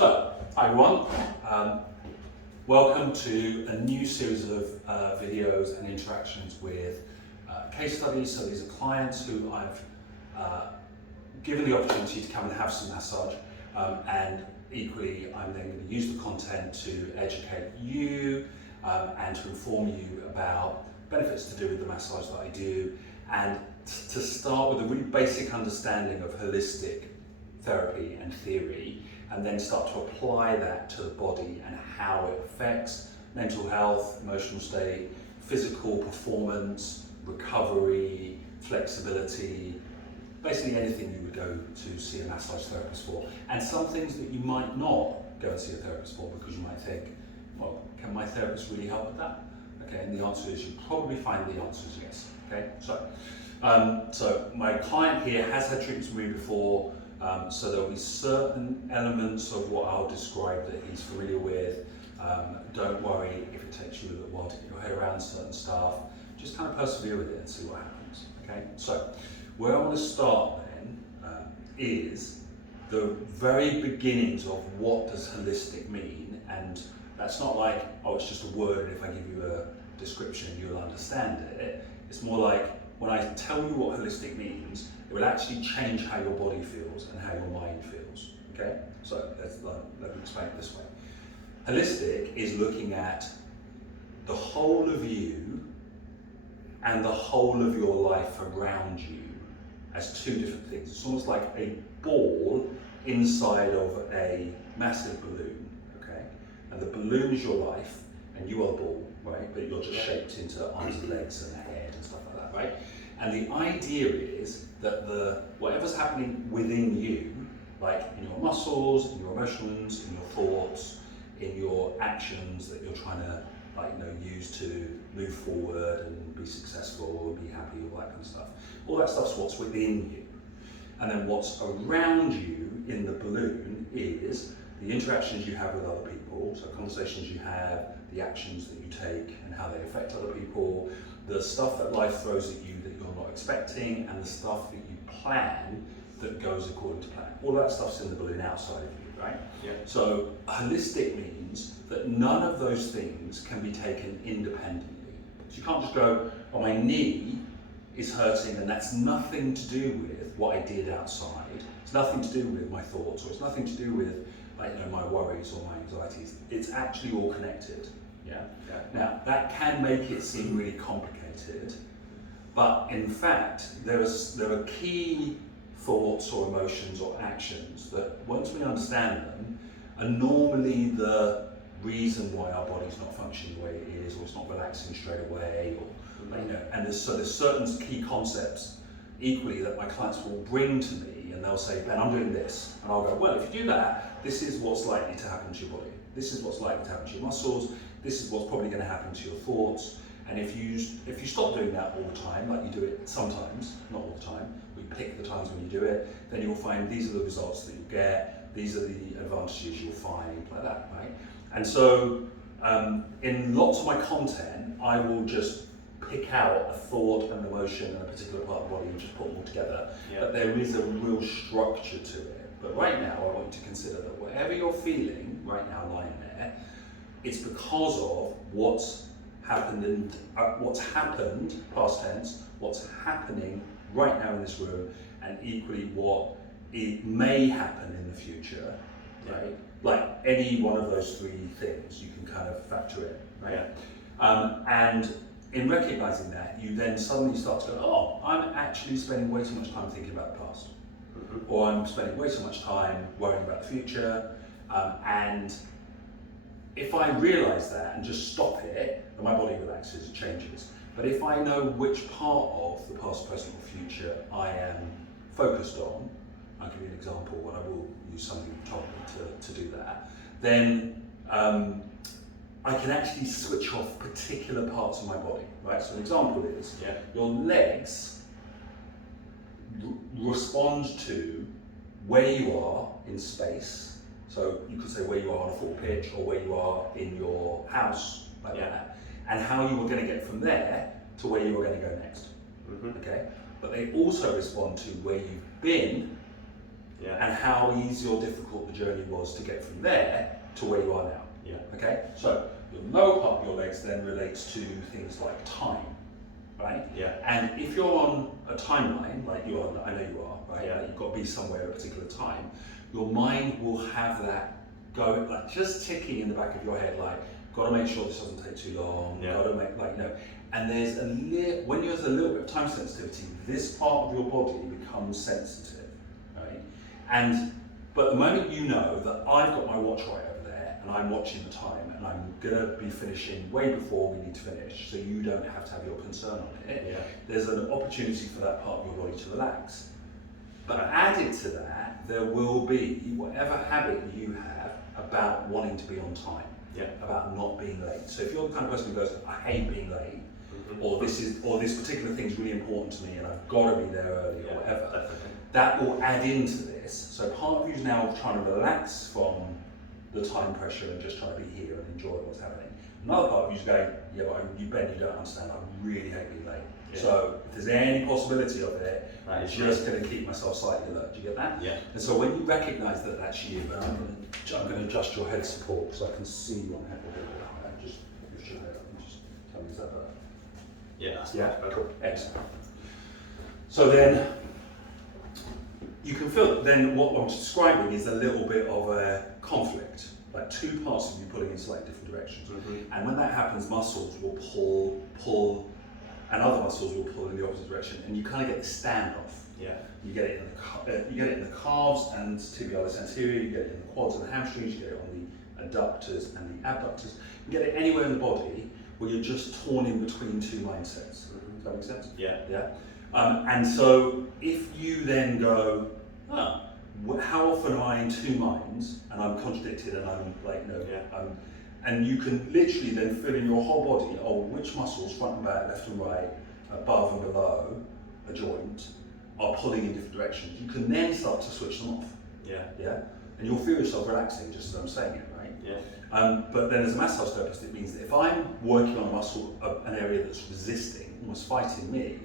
So, hi everyone. Welcome to a new series of videos and interactions with case studies. So these are clients who I've given the opportunity to come and have some massage, and equally I'm then going to use the content to educate you and to inform you about benefits to do with the massage that I do, and to start with a really basic understanding of holistic therapy and theory, and then start to apply that to the body and how it affects mental health, emotional state, physical performance, recovery, flexibility, basically anything you would go to see a massage therapist for. And some things that you might not go and see a therapist for because you might think, well, can my therapist really help with that? Okay, and the answer is you probably find the answer is yes. Okay, so my client here has had treatments with me before. So there'll be certain elements of what I'll describe that he's familiar with. Don't worry if it takes you a little while to get your head around certain stuff. Just kind of persevere with it and see what happens. Okay. So where I want to start then is the very beginnings of what does holistic mean, and that's not like, oh, it's just a word, and if I give you a description you'll understand it. It's more like, when I tell you what holistic means, it will actually change how your body feels and how your mind feels. Okay? So let me explain it this way. Holistic is looking at the whole of you and the whole of your life around you as two different things. It's almost like a ball inside of a massive balloon. Okay? And the balloon is your life, and you are the ball, right? But you're just shaped into arms and legs and a head and stuff like that, right? And the idea is that whatever's happening within you, like in your muscles, in your emotions, in your thoughts, in your actions that you're trying to use to move forward and be successful, be happy, all that kind of stuff. All that stuff's what's within you. And then what's around you in the balloon is the interactions you have with other people, so conversations you have, the actions that you take and how they affect other people, the stuff that life throws at you that you're not expecting, and the stuff that you plan that goes according to plan. All that stuff's in the balloon outside of you, right? Yeah. So holistic means that none of those things can be taken independently. So you can't just go, oh, my knee is hurting and that's nothing to do with what I did outside. It's nothing to do with my thoughts, or it's nothing to do with my worries or my anxieties. It's actually all connected. Yeah. Now that can make it seem really complicated, but in fact there are key thoughts or emotions or actions that, once we understand them, are normally the reason why our body's not functioning the way it is, or it's not relaxing straight away, or and there's certain key concepts equally that my clients will bring to me, and they'll say, Ben, I'm doing this, and I'll go, well, if you do that, this is what's likely to happen to your body. This is what's likely to happen to your muscles. This is what's probably going to happen to your thoughts. And if you stop doing that all the time, like you do it sometimes, not all the time, we pick the times when you do it, then you'll find these are the results that you get, these are the advantages you'll find, like that, right? And so in lots of my content, I will just pick out a thought and emotion and a particular part of the body and just put them all together. Yeah. But there is a real structure to it. But right now, I want you to consider that whatever you're feeling right now lying there, it's because of what's happened, past tense, what's happening right now in this room, and equally what it may happen in the future, right? Like any one of those three things, you can kind of factor in, right? Yeah. And in recognizing that, you then suddenly start to go, oh, I'm actually spending way too much time thinking about the past, or I'm spending way too much time worrying about the future, and if I realize that and just stop it, then my body relaxes, it changes. But if I know which part of the past, present, or future I am focused on, I'll give you an example, and I will use something you told me to do that, then I can actually switch off particular parts of my body, right? So an example is, your legs respond to where you are in space. So you could say where you are on a football pitch, or where you are in your house, like that, and how you were going to get from there to where you were going to go next. Okay? But they also respond to where you've been and how easy or difficult the journey was to get from there to where you are now. Yeah. Okay, so the lower part of your legs then relates to things like time, right? Yeah. And if you're on a timeline, like you are, I know you are, right? Yeah. Like you've got to be somewhere at a particular time, your mind will have that go, like just ticking in the back of your head, like, got to make sure this doesn't take too long, got to make, like, and there's when there's a little bit of time sensitivity, this part of your body becomes sensitive, right? But the moment you know that I've got my watch right over there and I'm watching the time and I'm gonna be finishing way before we need to finish, so you don't have to have your concern on it, there's an opportunity for that part of your body to relax. But added to that, there will be whatever habit you have about wanting to be on time, about not being late. So if you're the kind of person who goes, I hate being late, or this particular thing's really important to me and I've got to be there early, or whatever, definitely. that will add into this. So part of you's now trying to relax from the time pressure and just trying to be here and enjoy what's happening. Another part of you's going, yeah, but you don't understand, I really hate being late. Yeah. So if there's any possibility of it, That I'm is just going to keep myself slightly alert. Do you get that? Yeah. And so when you recognise that that's you, but I'm going to adjust your head support so I can see you on head a little bit. Just lift your head up and just tell me, is that better? Yeah, that's Yeah, much better. cool, excellent. So then you can feel, then what I'm describing is a little bit of a conflict, like two parts of you pulling in slightly different directions. And when that happens, muscles will pull, and other muscles will pull in the opposite direction, and you kind of get this standoff. Yeah. You get it in the calves and tibialis anterior, you get it in the quads and the hamstrings, you get it on the adductors and the abductors. You get it anywhere in the body where you're just torn in between two mindsets. Does that make sense? Yeah. Yeah. And so if you then go, how often am I in two minds and I'm contradicted and I'm like, and you can literally then feel in your whole body, which muscles, front and back, left and right, above and below a joint, are pulling in different directions. You can then start to switch them off. Yeah. Yeah. And you'll feel yourself relaxing just as I'm saying it, right? Yeah. But then as a massage therapist, it means that if I'm working on a muscle, an area that's resisting, almost fighting me,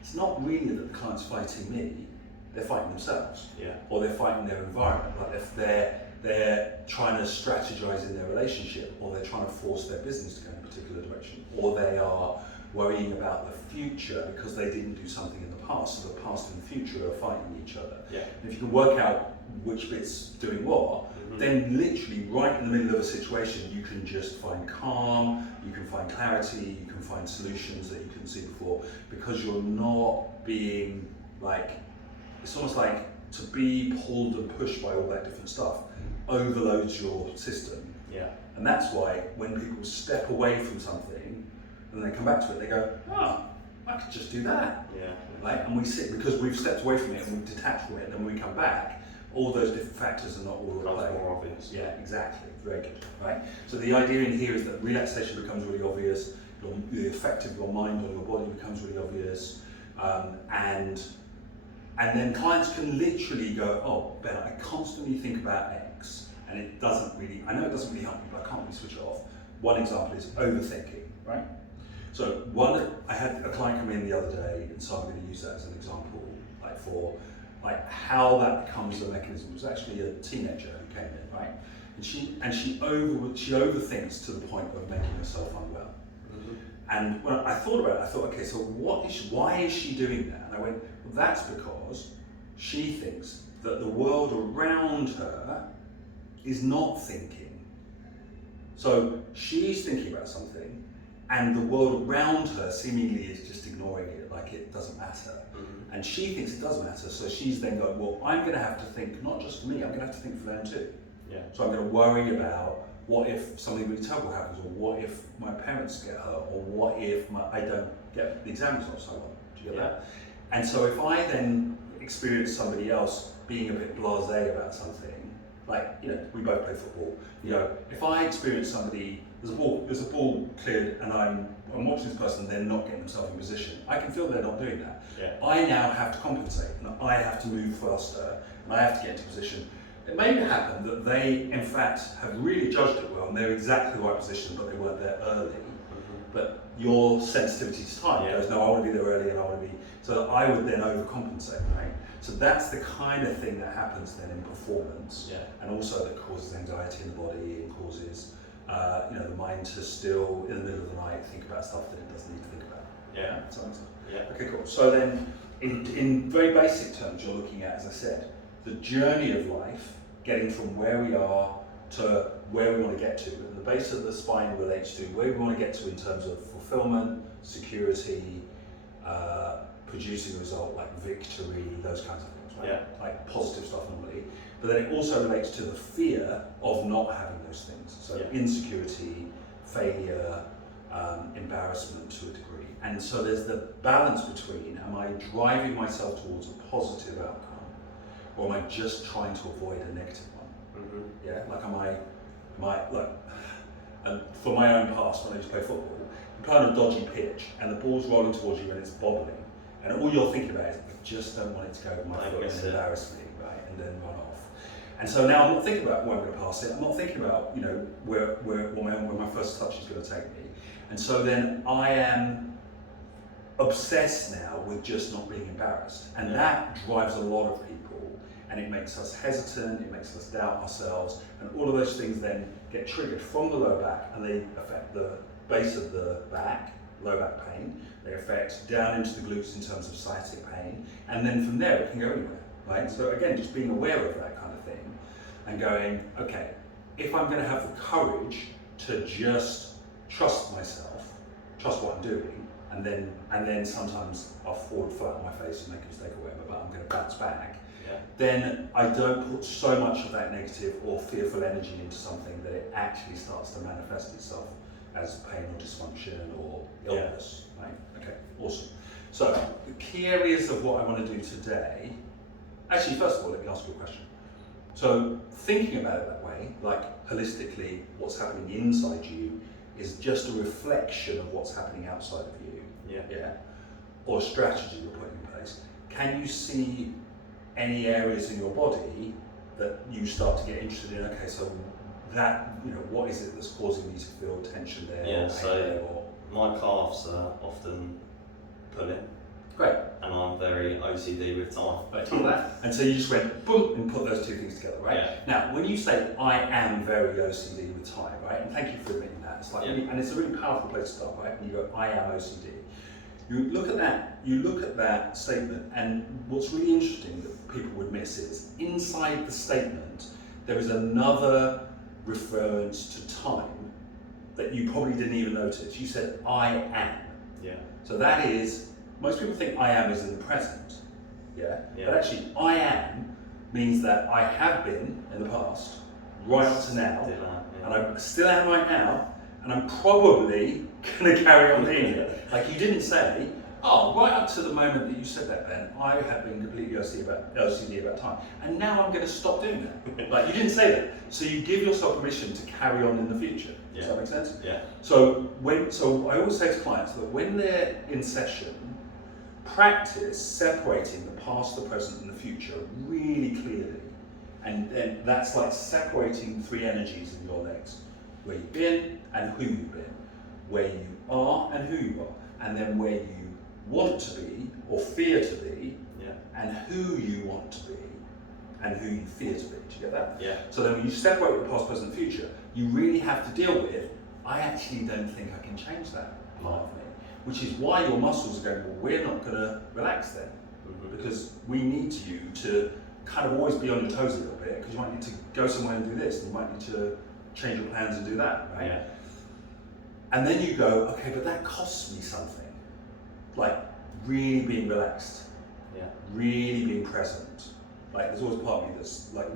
it's not really that the client's fighting me, they're fighting themselves. Yeah. Or they're fighting their environment. Like if they're trying to strategize in their relationship, or they're trying to force their business to go in a particular direction, or they are worrying about the future because they didn't do something in the past, so the past and the future are fighting each other. Yeah. And if you can work out which bit's doing what, then literally right in the middle of a situation you can just find calm, you can find clarity, you can find solutions that you couldn't see before, because you're not being like, it's almost like to be pulled and pushed by all that different stuff overloads your system. Yeah. And that's why when people step away from something and they come back to it, they go, I could just do that. Yeah. Right? And we sit, because we've stepped away from it and we've detached from it, and then when we come back, all those different factors are not all at play. More obvious. Yeah, exactly. Very good. Right? So the idea in here is that relaxation becomes really obvious, the effect of your mind on your body becomes really obvious, and then clients can literally go, Ben, I constantly think about X, and it doesn't really, I know it doesn't really help me, but I can't really switch it off. One example is overthinking, right? So I had a client come in the other day, and so I'm going to use that as an example, for how that becomes a mechanism. It was actually a teenager who came in, right? And she overthinks to the point of making herself unwell. And when I thought about it, I thought, okay, so why is she doing that? And I went, well, that's because she thinks that the world around her is not thinking. So she's thinking about something, and the world around her seemingly is just ignoring it, like it doesn't matter. And she thinks it does matter, so she's then going, well, I'm going to have to think, not just for me, I'm going to have to think for them too. Yeah. So I'm going to worry about what if something really terrible happens, or what if my parents get hurt, or what if I don't get the exam results I want. Do you get that? And so if I then experience somebody else being a bit blasé about something, like, we both play football, if I experience somebody, there's a ball cleared and I'm watching this person, they're not getting themselves in position, I can feel they're not doing that. Yeah. I now have to compensate, and I have to move faster, and I have to get into position. It may happen that they, in fact, have really judged it well, and they're exactly the right position, but they weren't there early. But your sensitivity to time goes, no, I want to be there early, and I want to be, so I would then overcompensate, right? So that's the kind of thing that happens then in performance, Yeah. and also that causes anxiety in the body and causes the mind to still, in the middle of the night, think about stuff that it doesn't need to think about. Yeah. Does that make sense? Yeah. Okay, cool. So then, in very basic terms, you're looking at, as I said, the journey of life, getting from where we are to where we want to get to. And the base of the spine relates to where we want to get to in terms of fulfillment, security, producing a result like victory, those kinds of things, right? Yeah. Like positive stuff normally. But then it also relates to the fear of not having those things. So Yeah. insecurity, failure, embarrassment to a degree. And so there's the balance between, am I driving myself towards a positive outcome, or am I just trying to avoid a negative one? Mm-hmm. Yeah, like am I like, and for my own past when I used to play football, you play on a dodgy pitch and the ball's rolling towards you and it's bobbling, and all you're thinking about is, I just don't want it to go over my Don't foot miss and it. embarrass me, right, and then run off. And so now I'm not thinking about where I'm going to pass it. I'm not thinking about where my first touch is going to take me. And so then I am obsessed now with just not being embarrassed, and that drives a lot of people, and it makes us hesitant, it makes us doubt ourselves, and all of those things then get triggered from the lower back, and they affect the base of the back, low back pain, they affect down into the glutes in terms of sciatic pain, and then from there it can go anywhere, right? So again, just being aware of that kind of thing, and going, okay, if I'm going to have the courage to just trust myself, trust what I'm doing, and then sometimes I'll fall flat on my face and make a mistake or whatever, but I'm going to bounce back, then I don't put so much of that negative or fearful energy into something that it actually starts to manifest itself as pain or dysfunction or illness, right? Okay, awesome. So the key areas of what I want to do today, actually first of all let me ask you a question. So thinking about it that way, like holistically what's happening inside you is just a reflection of what's happening outside of you, or a strategy you're putting in place. Can you see any areas in your body that you start to get interested in? Okay, so that, what is it that's causing me to feel tension there? Yeah, or pain so there, or... my calves are often pulling, Great. and I'm very OCD with time. Right, all that. And so you just went boom and put those two things together, right? Yeah. Now, when you say I am very OCD with time, right? And thank you for admitting that. It's like, and it's a really powerful place to start, right? When you go, I am OCD. You look at that statement, and what's really interesting that people would miss is inside the statement there is another reference to time that you probably didn't even notice. You said I am. Yeah. So that is, most people think I am is in the present. Yeah. Yeah. But actually I am means that I have been in the past, right up to now, and I still am right now, and I'm probably going to carry on being it. Like you didn't say, oh, right up to the moment that you said that, Ben, I have been completely OCD about time, and now I'm going to stop doing that. Like you didn't say that, so you give yourself permission to carry on in the future. Does that make sense? Yeah. So I always say to clients that when they're in session, practice separating the past, the present, and the future really clearly, and then that's like separating three energies in your legs: where you've been and who you've been, where you are and who you are, and then where you want to be or fear to be, and who you want to be and who you fear to be. Do you get that? Yeah. So then when you separate the past, present, future, you really have to deal with, I actually don't think I can change that part of me, which is why your muscles are going, well, we're not going to relax then, because we need you to kind of always be on your toes a little bit, because you might need to go somewhere and do this, and you might need to change your plans and do that, right? Yeah. And then you go, okay, but that costs me something. Like really being relaxed, really being present. Like there's always part of me that's like,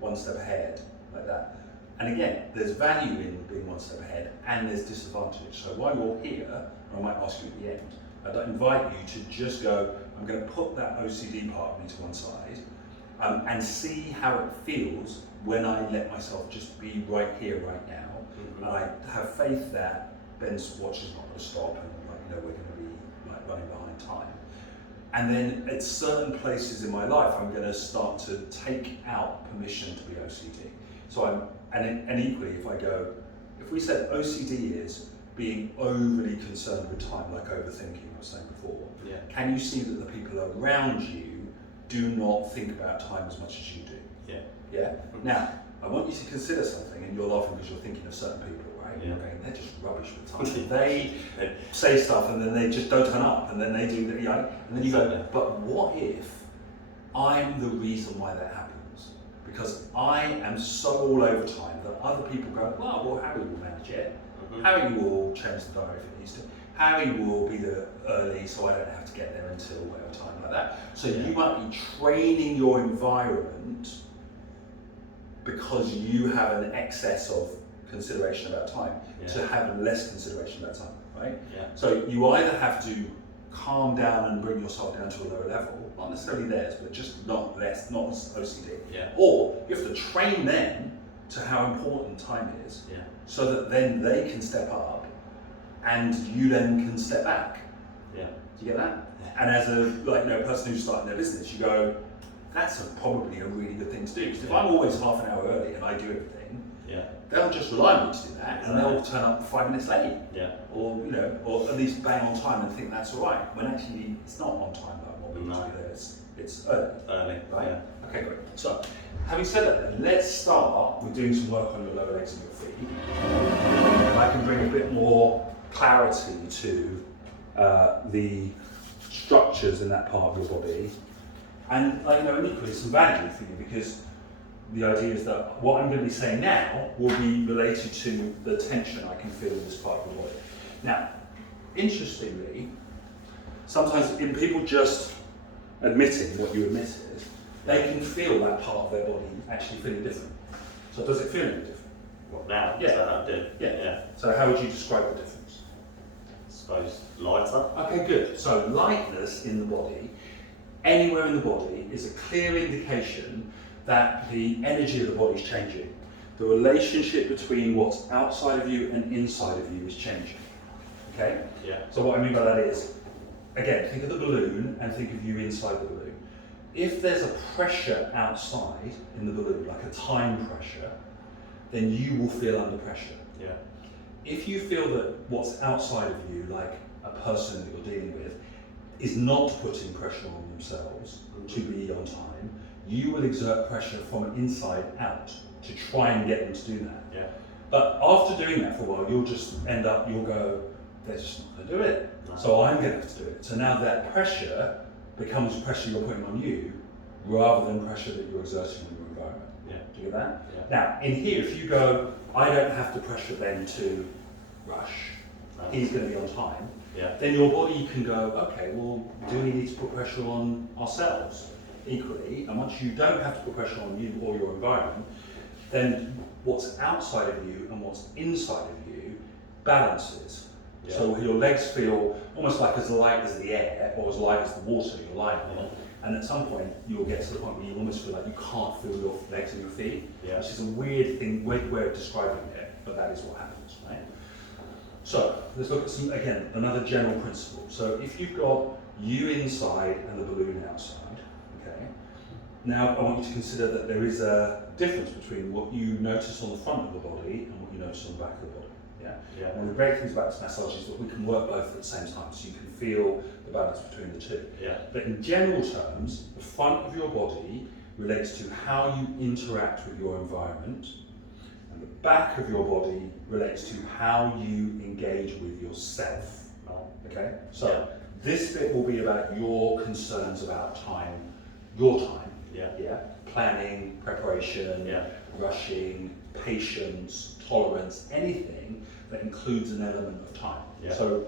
one step ahead, like that. And again, there's value in being one step ahead, and there's disadvantage. So while you're here, I might ask you at the end, I'd invite you to just go, I'm going to put that OCD part of me to one side, and see how it feels when I let myself just be right here, right now. And I have faith that Ben's watch is not going to stop, and we're going to be like running behind time. And then at certain places in my life, I'm going to start to take out permission to be OCD. So and equally, if we said OCD is being overly concerned with time, like overthinking I was saying before, can you see that the people around you do not think about time as much as you do. Yeah. Yeah? Now, I want you to consider something, and you're laughing because you're thinking of certain people, right? Yeah. You're going, they're just rubbish with time. They say stuff and then they just don't turn up, and then they do, you know, and then you go, but what if I'm the reason why that happens? Because I am so all over time that other people go, well, Harry will manage it. Harry will change the diary if it needs to. Harry will be there early so I don't have to get there until whatever time like that. So you might be training your environment because you have an excess of consideration about time to have less consideration about time, right? Yeah. So you either have to calm down and bring yourself down to a lower level, not necessarily theirs, but just not as OCD. Yeah. Or you have to train them to how important time is, so that then they can step up and you then can step back. Yeah. Do you get that? And as a person who's starting their business, you go, that's probably a really good thing to do. Because if I'm always half an hour early and I do everything, they'll just rely on me to do that, and they'll turn up 5 minutes late. Yeah. Or or at least bang on time and think that's all right. When actually it's not on time like what we do there. It's early. Early. Right? Yeah. Okay, great. So, having said that, then, let's start with doing some work on your lower legs and your feet. I can bring a bit more clarity to the structures in that part of your body, and and equally some value for you, because the idea is that what I'm going to be saying now will be related to the tension I can feel in this part of the body. Now, interestingly, sometimes in people just admitting what you admitted, they can feel that part of their body actually feeling different. So does it feel any different? What now? Yeah. So that did. Yeah. So how would you describe the difference? I suppose lighter. Okay, good. So lightness in the body, anywhere in the body, is a clear indication that the energy of the body is changing. The relationship between what's outside of you and inside of you is changing. Okay? Yeah. So what I mean by that is, again, think of the balloon and think of you inside the balloon. If there's a pressure outside in the balloon, like a time pressure, then you will feel under pressure. Yeah. If you feel that what's outside of you, like a person that you're dealing with, is not putting pressure on themselves to be on time, you will exert pressure from inside out to try and get them to do that. Yeah. But after doing that for a while, you'll go, they're just not going to do it. No. So I'm going to have to do it. So now that pressure becomes pressure you're putting on you, rather than pressure that you're exerting on your environment. Yeah. Do you get that? Yeah. Now, in here, if you go, I don't have to pressure them to rush, he's going to be on time, then your body can go, okay, well, do we need to put pressure on ourselves equally? And once you don't have to put pressure on you or your environment, then what's outside of you and what's inside of you balances. Yeah. So your legs feel almost like as light as the air or as light as the water you're lying on. And at some point, you'll get to the point where you almost feel like you can't feel your legs and your feet, which is a weird way of describing it, but that is what happens, right? So let's look at again, another general principle. So if you've got you inside and the balloon outside, okay, now I want you to consider that there is a difference between what you notice on the front of the body and what you notice on the back of the body. Yeah. One of the great things about this massage is that we can work both at the same time, so you can feel the balance between the two. Yeah. But in general terms, the front of your body relates to how you interact with your environment, and the back of your body relates to how you engage with yourself. Okay? So this bit will be about your concerns about time, your time. Yeah. Planning, preparation, rushing, patience, tolerance, anything that includes an element of time. Yeah. So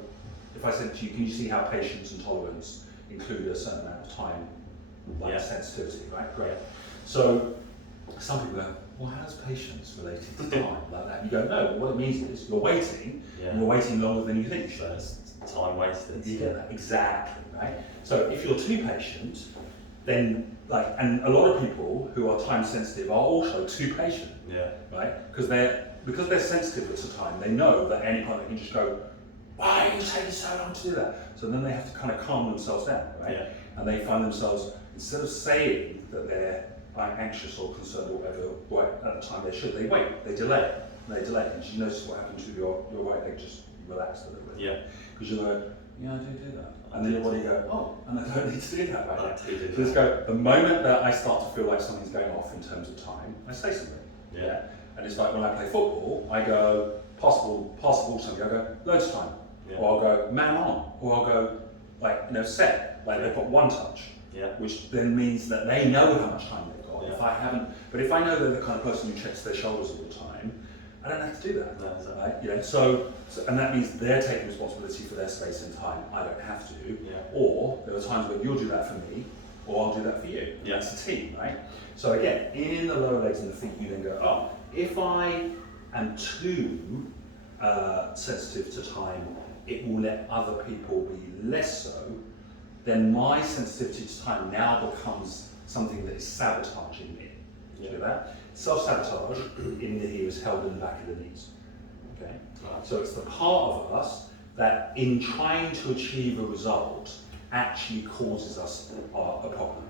if I said to you, can you see how patience and tolerance include a certain amount of time, like sensitivity, right? Great. So some people go, well, how's patience related to time like that? You go, no, what it means is you're waiting, and you're waiting longer than you think you should. So it's time wasted. You get that, exactly, right? So if you're too patient, then and a lot of people who are time sensitive are also too patient, right? Because they're sensitive to time, they know that at any point they can just go, why are you taking so long to do that? So then they have to kind of calm themselves down, right? Yeah. And they find themselves, instead of saying that they're anxious or concerned or whatever, right at the time they should, they wait, they delay. And you notice what happens with your right leg just relaxed a little bit. Yeah. Because you're like, Yeah, I do that. And then your body go, oh, and I don't need to do that right now. I do So just go, the moment that I start to feel like something's going off in terms of time, I say something. Yeah. And it's like when I play football, I go, pass the ball to somebody, I go, loads of time. Yeah. Or I'll go, man on. Or I'll go, like, set. Like they've got one touch. Yeah. Which then means that they know how much time they've got. Yeah. If I haven't, but if I know they're the kind of person who checks their shoulders all the time, I don't have to do that. No, exactly. Right? So, and that means they're taking responsibility for their space and time. I don't have to. Yeah. Or there are times when you'll do that for me, or I'll do that for you. Yeah. That's a team, right? So again, in the lower legs and the feet, you then go, oh, if I am too sensitive to time, it will let other people be less so. Then my sensitivity to time now becomes something that is sabotaging me. Do you hear that? Self-sabotage in the here is held in the back of the knees. Okay? Right. So it's the part of us that in trying to achieve a result actually causes us a problem.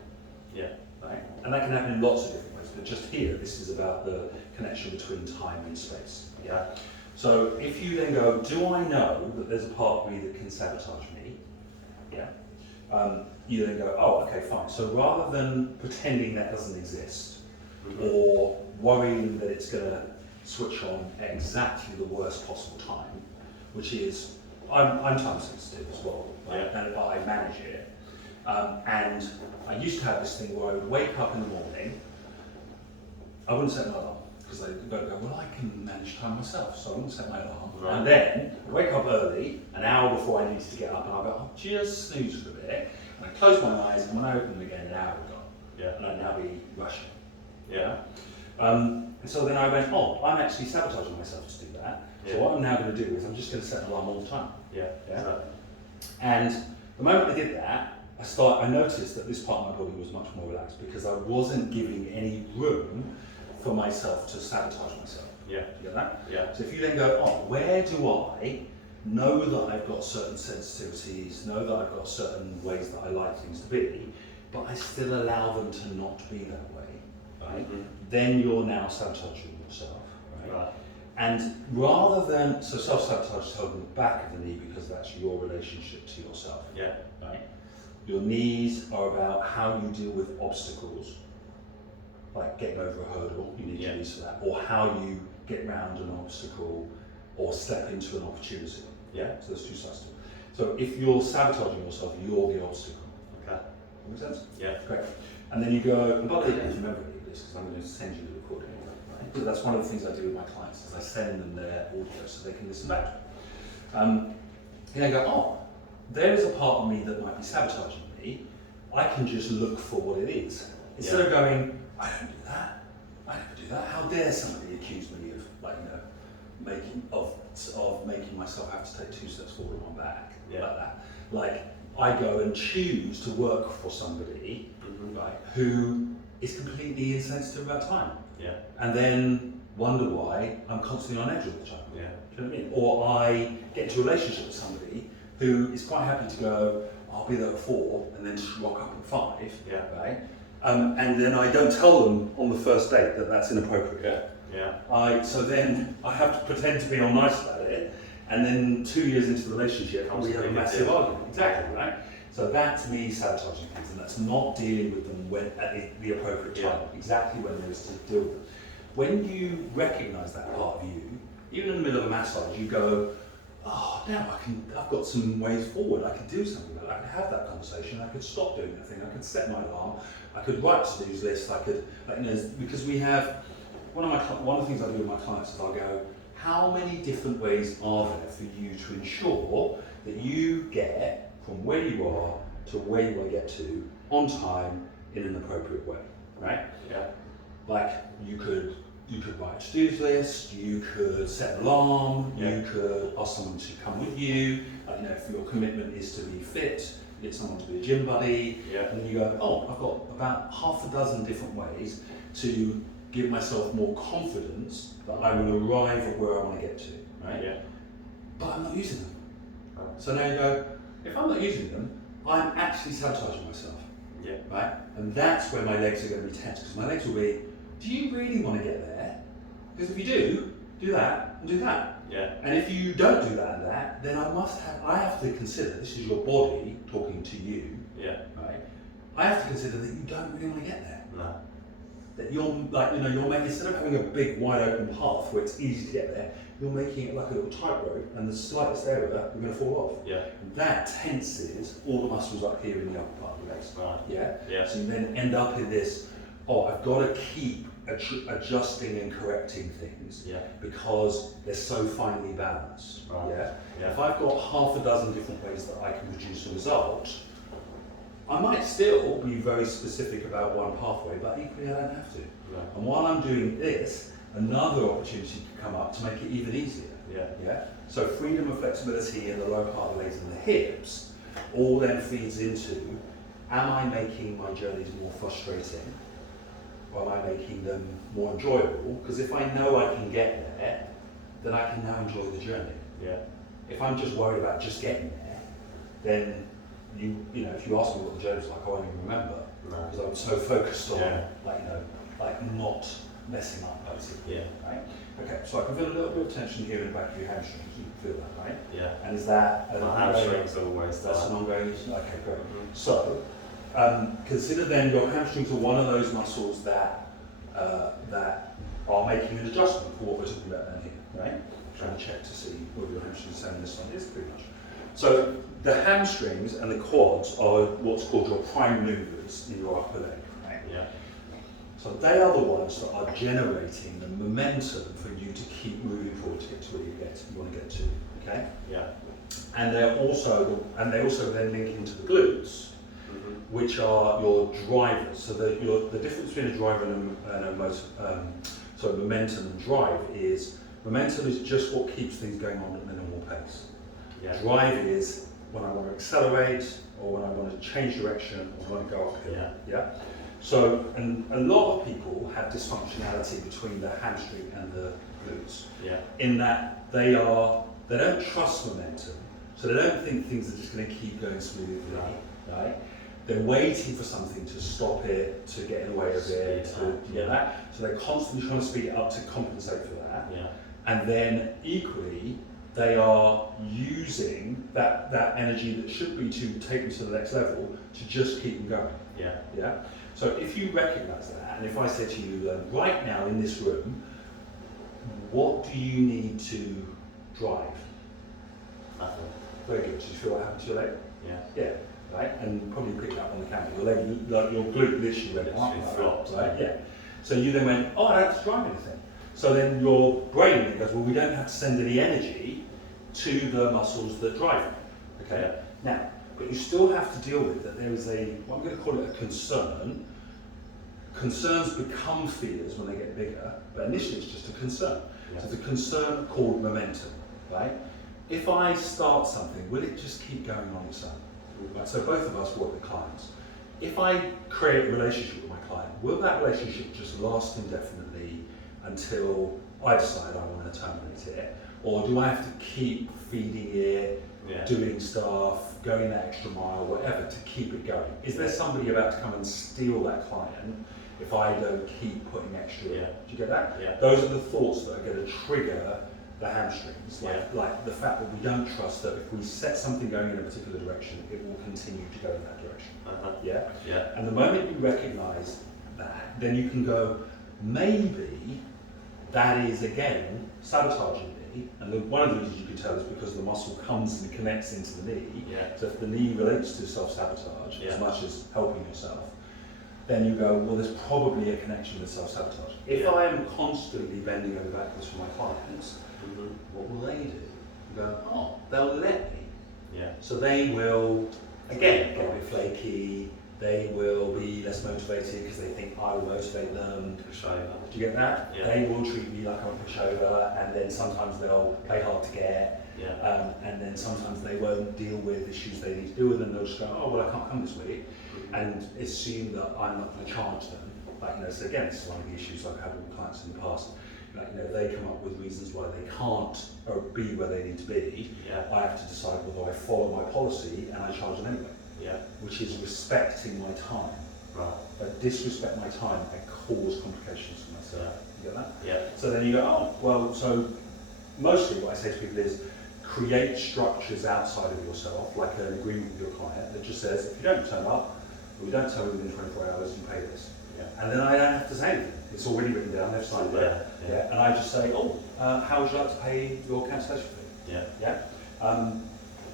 Yeah. Right? And that can happen in lots of different ways, but just here, this is about the connection between time and space. Yeah. So if you then go, do I know that there's a part of me that can sabotage me? Yeah. You then go, oh, okay, fine. So rather than pretending that doesn't exist, or worrying that it's going to switch on at exactly the worst possible time, which is, I'm time sensitive as well, right? Yeah. And I manage it. And I used to have this thing where I would wake up in the morning, I wouldn't set my alarm, because I would go, well, I can manage time myself, so I wouldn't set my alarm. Right. And then I'd wake up early, an hour before I needed to get up, and I'd go, I'll just snooze for a bit, and I close my eyes, and when I open them again, an hour had gone. Yeah. And I'd now be rushing. Yeah. And so then I went, oh, I'm actually sabotaging myself to do that. So Yeah. what I'm now going to do is I'm just going to set an alarm all the time. Yeah. Yeah. Exactly. And the moment I did that, I noticed that this part of my body was much more relaxed because I wasn't giving any room for myself to sabotage myself. Yeah. You get that? Yeah. So if you then go, oh, where do I know that I've got certain sensitivities, know that I've got certain ways that I like things to be, but I still allow them to not be that way, right? Mhm. Then you're now sabotaging yourself, right? Right. And rather than, so self-sabotage is held in the back of the knee because that's your relationship to yourself, Yeah. right? Your knees are about how you deal with obstacles, like getting over a hurdle, you need Yeah. your knees for that, or how you get round an obstacle or step into an opportunity. Yeah. So there's two sides to it. So if you're sabotaging yourself, you're the obstacle. Okay. Make sense? Yeah. Great. And then you go, and by the way, you have to remember this because I'm going to send you the recording. Right? So that's one of the things I do with my clients is I send them their audio so they can listen back to it. And I go, oh, there is a part of me that might be sabotaging me. I can just look for what it is. Instead of going, I don't do that. I never do that. How dare somebody accuse me of, like, making myself have to take 2 steps forward and 1 back, Yeah. like that. Like, I go and choose to work for somebody, right, who is completely insensitive about time, Yeah. and then wonder why I'm constantly on edge all the time. Yeah. Do you know what I mean? Or I get into a relationship with somebody who is quite happy to go, I'll be there at 4 and then just rock up at 5, Yeah. right? And then I don't tell them on the first date that that's inappropriate. Yeah. So then I have to pretend to be all nice about it, and then 2 years into the relationship, we have a massive argument. Exactly, right? So that's me sabotaging things, and that's not dealing with them at the appropriate time, exactly when there is to deal with them. When you recognise that part of you, even in the middle of a massage, you go, oh, now I've got some ways forward, I can do something about it, I can have that conversation, I could stop doing that thing, I could set my alarm, I could write to-dos list, I could, because we have, one of the things I do with my clients is I'll go, how many different ways are there for you to ensure that you get from where you are to where you want to get to on time in an appropriate way, right? Yeah. Like you could write a to-do list, you could set an alarm, Yeah. you could ask someone to come with you, if your commitment is to be fit, get someone to be a gym buddy, Yeah. and then you go, oh, I've got about half a dozen different ways to give myself more confidence that I will arrive at where I want to get to, right? Yeah. But I'm not using them. Right. So now you go, if I'm not using them, I'm actually sabotaging myself, Yeah. right? And that's where my legs are going to be tense, because my legs will be, do you really want to get there? Because if you do, do that, and do that. Yeah. And if you don't do that and that, then I have to consider, this is your body talking to you, Yeah. right? I have to consider that you don't really want to get there. No. That you're like, you're making, instead of having a big wide open path where it's easy to get there, you're making it like a little tightrope, and the slightest error, you're going to fall off. Yeah. And that tenses all the muscles up here in the upper part of the legs. Right. Yeah? Yeah. So you then end up in this, I've got to keep adjusting and correcting things Yeah. because they're so finely balanced. Right. Yeah? Yeah. If I've got half a dozen different ways that I can produce a result, I might still be very specific about one pathway, but equally I don't have to. No. And while I'm doing this, another opportunity could come up to make it even easier. Yeah. Yeah? So freedom and flexibility in the lower part of the legs and the hips all then feeds into, am I making my journeys more frustrating? Or am I making them more enjoyable? Because if I know I can get there, then I can now enjoy the journey. Yeah. If I'm just worried about just getting there, then you know, if you ask me what the journey's like, I won't even remember. No. Because I'm so focused on, Yeah. like not messing up, basically. Yeah. Right? Okay, so I can feel a little bit of tension here in the back of your hamstrings. You can feel that, right? Yeah. And is that an My ongoing- hamstrings are always That's an tight. ongoing issue? Okay, great. Mhm. So, consider then your hamstrings are one of those muscles that that are making an adjustment for what we're talking about down here, right? Trying to check to see whether your hamstrings are saying this one is pretty much. So the hamstrings and the quads are what's called your prime movers in your upper leg, right? Yeah. So they are the ones that are generating the momentum for you to keep moving forward to get to where you want to get to, okay? Yeah. And they also then link into the glutes, Mhm. which are your drivers. So the difference between a driver and a momentum and drive is, momentum is just what keeps things going on at a normal pace. Yeah. Drive is when I want to accelerate, or when I want to change direction, or when I want to go uphill. Yeah. Yeah. So, and a lot of people have dysfunctionality between the hamstring and the glutes, Yeah. in that they don't trust momentum, so they don't think things are just going to keep going smoothly, right? They're waiting for something to stop it, to get in the way of it, Speed to up, get yeah. that. So they're constantly trying to speed it up to compensate for that. Yeah. And then equally, they are using that energy that should be to take them to the next level to just keep them going. Yeah. Yeah. So if you recognise that, and if I say to you, right now in this room, what do you need to drive? Nothing. Very good. Do you feel what happened to your leg? Yeah. Yeah. Right. And probably picked it up on the camera. Your leg, like your glute, literally went Literally up, flopped. right? Yeah. So you then went, oh, I don't have to drive anything. So then your brain then goes, well, we don't have to send any energy to the muscles that drive it. Okay. Yeah. Now, but you still have to deal with that there is what I'm going to call it a concern. Concerns become fears when they get bigger, but initially it's just a concern. Yeah. So it's a concern called momentum, right? If I start something, will it just keep going on its own? Right, so both of us work with clients. If I create a relationship with my client, will that relationship just last indefinitely until I decide I want to terminate it? Or do I have to keep feeding it, Yeah. doing stuff, going that extra mile, whatever, to keep it going? Is there somebody about to come and steal that client if I don't keep putting extra in? Yeah. Do you get that? Yeah. Those are the thoughts that are going to trigger the hamstrings, Yeah. like the fact that we don't trust that if we set something going in a particular direction, it will continue to go in that direction. Uh-huh. Yeah? Yeah. And the moment you recognise that, then you can go, maybe that is again sabotaging me. And one of the reasons you can tell is because the muscle comes and connects into the knee. Yeah. So if the knee relates to self-sabotage Yeah. as much as helping yourself, then you go, well, there's probably a connection with self-sabotage. If Yeah. I am constantly bending over backwards for my clients, Mhm. what will they do? You go, oh, they'll let me. Yeah. So they will, again, get a bit flaky, they will be less motivated because they think I will motivate them. Pushover. Do you get that? Yeah. They will treat me like I'm a pushover, and then sometimes they'll play hard to get, Yeah. and then sometimes they won't deal with issues they need to deal with, and they'll just go, oh, well, I can't come this week, and assume that I'm not going to charge them. So again, this is one of the issues I've had with clients in the past. They come up with reasons why they can't or be where they need to be. Yeah. I have to decide whether I follow my policy and I charge them anyway, Yeah. which is respecting my time. Right. If I disrespect my time, I cause complications for myself. You get that? Yeah. So then you go, oh, well, so mostly what I say to people is create structures outside of yourself, like an agreement with your client that just says, if you don't turn up, or you don't tell me within 24 hours, you pay this. Yeah. And then I don't have to say anything. It's already written down, they've signed it. Yeah. And I just say, oh, how would you like to pay your cancellation fee? Yeah. Yeah.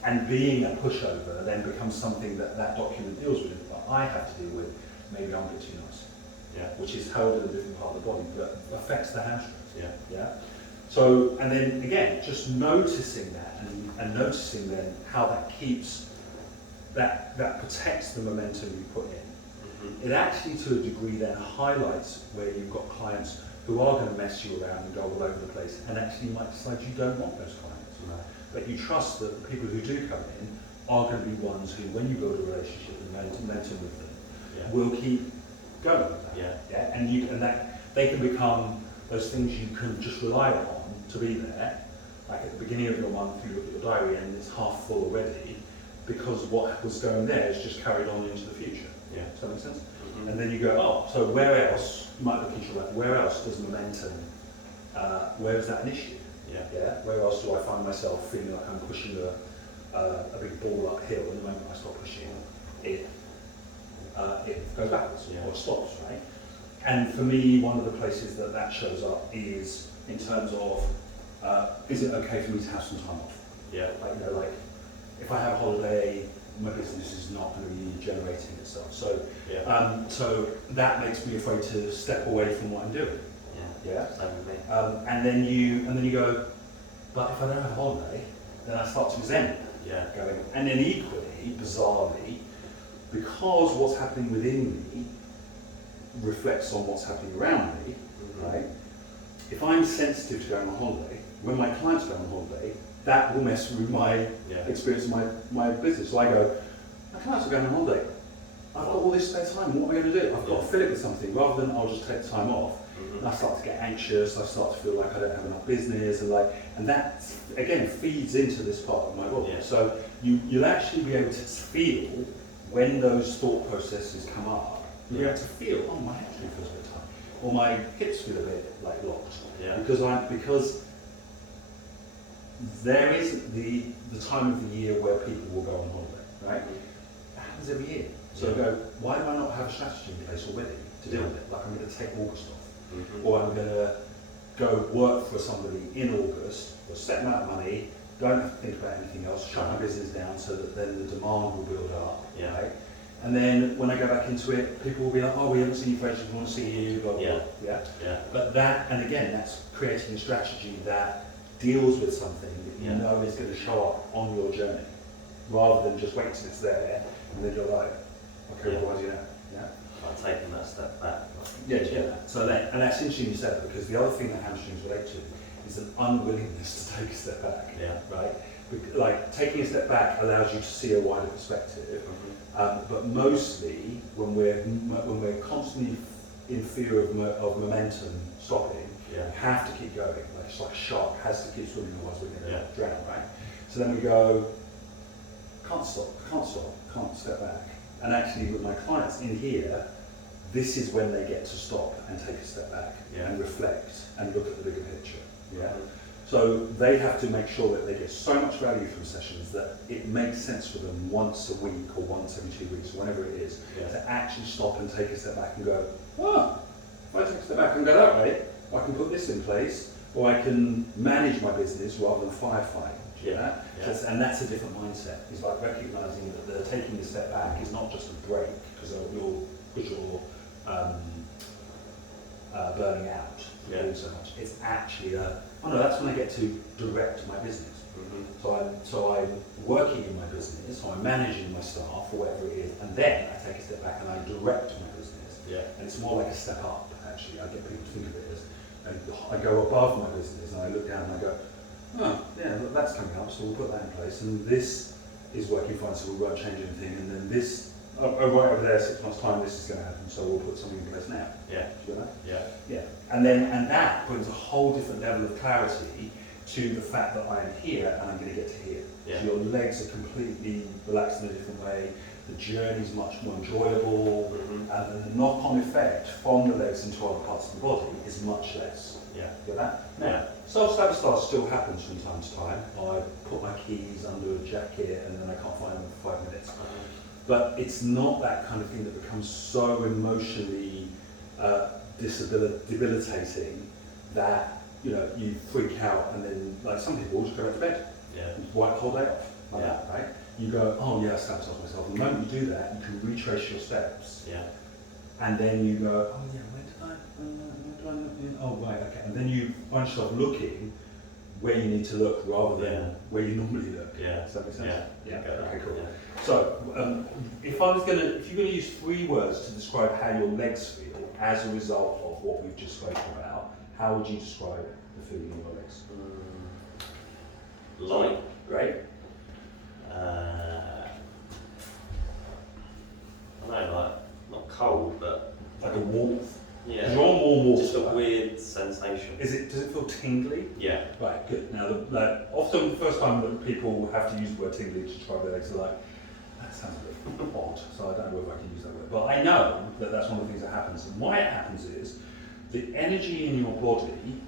And being a pushover then becomes something that that document deals with, but I have to deal with. Maybe I'm a bit too nice. Yeah. Which is held in a different part of the body, but affects the hamstrings. Yeah. Yeah. So, and then again, just noticing that and noticing then how that keeps, that protects the momentum you put in. It actually, to a degree, then highlights where you've got clients who are going to mess you around and go all over the place, and actually might decide you don't want those clients. But you trust that the people who do come in are going to be ones who, when you build a relationship and momentum with them, will keep going with that. Yeah. And that they can become those things you can just rely upon to be there. Like at the beginning of your month, you look at your diary and it's half full already, because what was going there is just carried on into the future. Yeah. Does that make sense? And then you go, oh, so where else, you might look into your life, where else does momentum, where is that an issue? Yeah. Where else do I find myself feeling like I'm pushing a big ball uphill, and the moment I stop pushing it, it goes backwards or stops, right? And for me, one of the places that that shows up is in terms of, is it okay for me to have some time off? Yeah. Like, you know, like if I have a holiday, my business is not going to be generating itself. So, so that makes me afraid to step away from what I'm doing. Yeah. Same with me. And then you go, but if I don't have a holiday, then I start to resent going. And then equally, bizarrely, because what's happening within me reflects on what's happening around me, right? If I'm sensitive to going on holiday, when my clients go on holiday, that will mess with my experience of my business. So I go, my clients are going on holiday. I've got all this spare time, what am I going to do? I've got to fill it with something, rather than I'll just take the time off. And I start to get anxious, I start to feel like I don't have enough business, and that again feeds into this part of my body. So you'll actually be able to feel when those thought processes come up. You'll be able to feel, oh, my hamstring feels a bit tight, or my hips feel a bit like locked, because there is the time of the year where people will go on holiday, right? It happens every year. So I go, why do I not have a strategy in place already to deal with it? Like I'm going to take August off. Or I'm going to go work for somebody in August for a set amount of money, don't have to think about anything else, shut my business down so that then the demand will build up, right? And then when I go back into it, people will be like, oh, we haven't seen you for ages, we want to see you, blah, blah, blah. But that, and again, that's creating a strategy that deals with something that you know is going to show up on your journey, rather than just wait till it's there, and then you're like, okay, what do I do now? Like taking that step back. So then, and that's interesting you said that, because the other thing that hamstrings relate to is an unwillingness to take a step back. Right? Like taking a step back allows you to see a wider perspective, but mostly when we're constantly in fear of momentum stopping, you have to keep going. Like it's like a shark has to keep swimming, otherwise we're going to drown, right? So then we go, can't stop, can't step back. And actually with my clients in here, this is when they get to stop and take a step back and reflect and look at the bigger picture. So they have to make sure that they get so much value from sessions that it makes sense for them once a week or once every 2 weeks or whenever it is to actually stop and take a step back and go, oh, if I take a step back and go that way, I can put this in place, or I can manage my business rather than firefight. And that's a different mindset. It's like recognizing that the taking a step back is not just a break because you're burning out doing so much. It's actually that's when I get to direct my business. So I'm working in my business, so I'm managing my staff or whatever it is, and then I take a step back and I direct my business. And it's more like a step up. Actually, I get people to think of it as, I go above my business and I look down and I go, oh, yeah, that's coming up, so we'll put that in place. And this is working fine, so we won't change anything. And then this, right over there, 6 months' time, this is going to happen, so we'll put something in place now. Do you know that? And that brings a whole different level of clarity to the fact that I am here and I'm going to get to here. So your legs are completely relaxed in a different way. the journey's much more enjoyable, Mhm. and the knock-on effect from the legs into other parts of the body is much less. Yeah. Get that? Now, Yeah. self-sabotage still happens from time to time. I put my keys under a jacket and then I can't find them for 5 minutes. But it's not that kind of thing that becomes so emotionally debilitating that you freak out and then, like, some people just go back to bed, Yeah. wipe the whole day off, like Yeah. that, right? You go, oh yeah, I sabotage myself. The moment you do that, you can retrace your steps, Yeah. and then you go, oh yeah, where did I oh right, okay. And then you find yourself looking where you need to look rather than Yeah. where you normally look. Yeah. Does that make sense? Yeah. Okay, cool. Yeah. So, if you're gonna use 3 words to describe how your legs feel as a result of what we've just spoken about, how would you describe the feeling in your legs? Light. Great. I don't know, like, not cold, but Like a warmth. yeah. You're on warm water. Just a weird sensation. Does it feel tingly? Yeah. Right, good. Now, often the first time that people have to use the word tingly to describe their legs, they're like, that sounds a bit odd, so I don't know if I can use that word. But I know that that's one of the things that happens. And why it happens is the energy in your body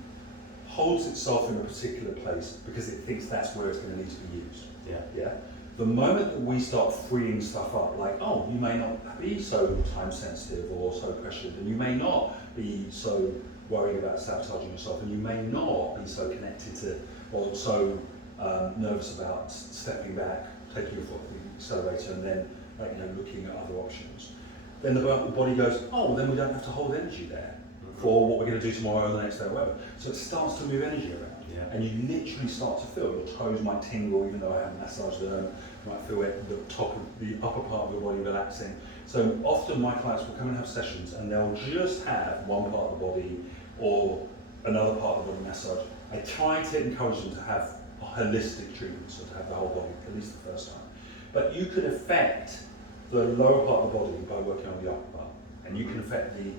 holds itself in a particular place because it thinks that's where it's going to need to be used. Yeah. Yeah. The moment that we start freeing stuff up, like, oh, you may not be so time sensitive or so pressured, and you may not be so worried about sabotaging yourself, and you may not be so connected to, or so nervous about stepping back, taking your foot off the accelerator, and then looking at other options. Then the body goes, oh, well, then we don't have to hold energy there for what we're going to do tomorrow or the next day or whatever. So it starts to move energy around. Yeah. And you literally start to feel your toes might tingle, even though I haven't massaged them. You might feel it, the upper part of your body relaxing. So often my clients will come and have sessions and they'll just have one part of the body or another part of the body massage. I try to encourage them to have a holistic treatment, so to have the whole body, at least the first time. But you can affect the lower part of the body by working on the upper part. And you can affect the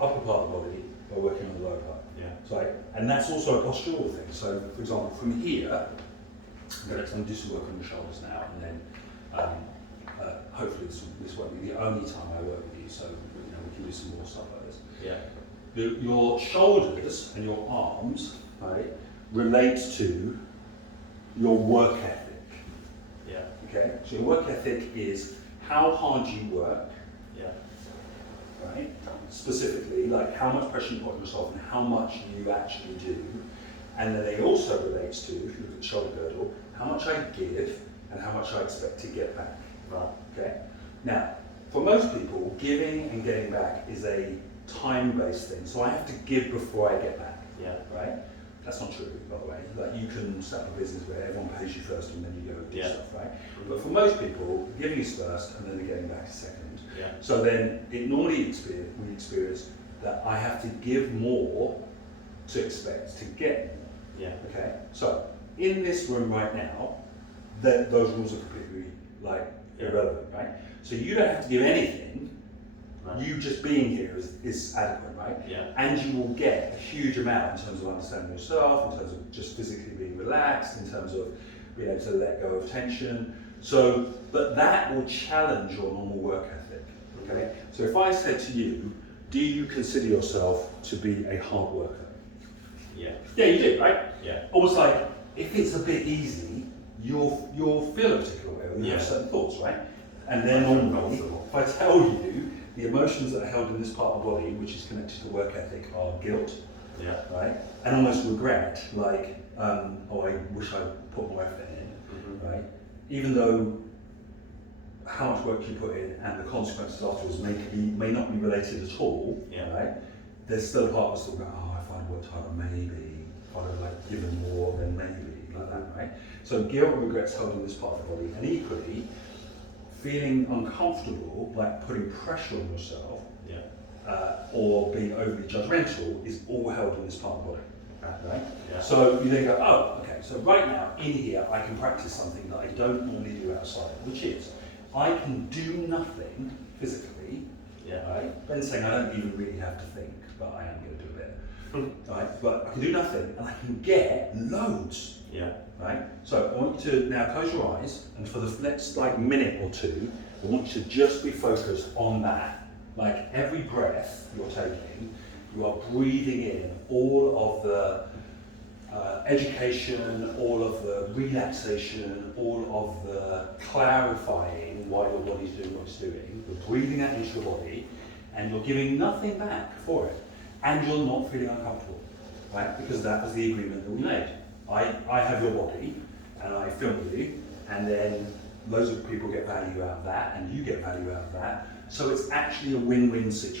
upper part of the body by working on the lower part. Yeah. So, and that's also a postural thing. So, for example, from here, I'm going to do some work on your shoulders now, and then hopefully this won't be the only time I work with you. So, we can do some more stuff like this. Yeah. Your shoulders and your arms, right, relate to your work ethic. Yeah. Okay. So your work ethic is how hard you work. Yeah. Right? Specifically, like how much pressure you put on yourself and how much you actually do. And then it also relates to, if you look at the shoulder girdle, how much I give and how much I expect to get back. Right. Okay? Now, for most people, giving and getting back is a time-based thing. So I have to give before I get back. Yeah. Right? That's not true, by the way. Like, you can set up a business where everyone pays you first and then you go and do stuff, right? But for most people, giving is first and then the getting back is second. Yeah. So then it normally we experience that I have to give more to expect to get more. Yeah. Okay? So in this room right now, those rules are completely irrelevant, right? So you don't have to give anything. Right. You just being here is adequate, right? Yeah. And you will get a huge amount in terms of understanding yourself, in terms of just physically being relaxed, in terms of being able to let go of tension. So, but that will challenge your normal work ethic, okay? So if I said to you, do you consider yourself to be a hard worker? Yeah. Yeah, you do, right? Yeah. Almost like, if it's a bit easy, you'll feel a particular way, or you have Yeah. certain thoughts, right? And then normally, if I tell you, the emotions that are held in this part of the body, which is connected to work ethic, are guilt, Yeah. right? And almost regret, like, oh, I wish I put more effort in, right? Even though how much work you put in and the consequences afterwards may not be related at all, Yeah. right? There's still a part of us that will go, oh, if I'd worked harder, maybe, if I'd have given more, then maybe, like that, right? So guilt and regret's held in this part of the body, and equally, feeling uncomfortable, like putting pressure on yourself, or being overly judgmental, is all held in this part of the body, right? Yeah. So you then go, oh, okay, so right now, in here, I can practice something that I don't normally do outside, which is, I can do nothing physically, Yeah. right? Ben's saying I don't even really have to think, but I am going to do a bit, right? But I can do nothing, and I can get loads, Yeah. right? So I want you to now close your eyes, and for the next minute or two, I want you to just be focused on that. Like every breath you're taking, you are breathing in all of the education, all of the relaxation, all of the clarifying why your body's doing what it's doing. You're breathing that into your body and you're giving nothing back for it. And you're not feeling uncomfortable, right? Because that was the agreement that we made. I have your body and I film you, and then loads of people get value out of that and you get value out of that. So it's actually a win-win situation.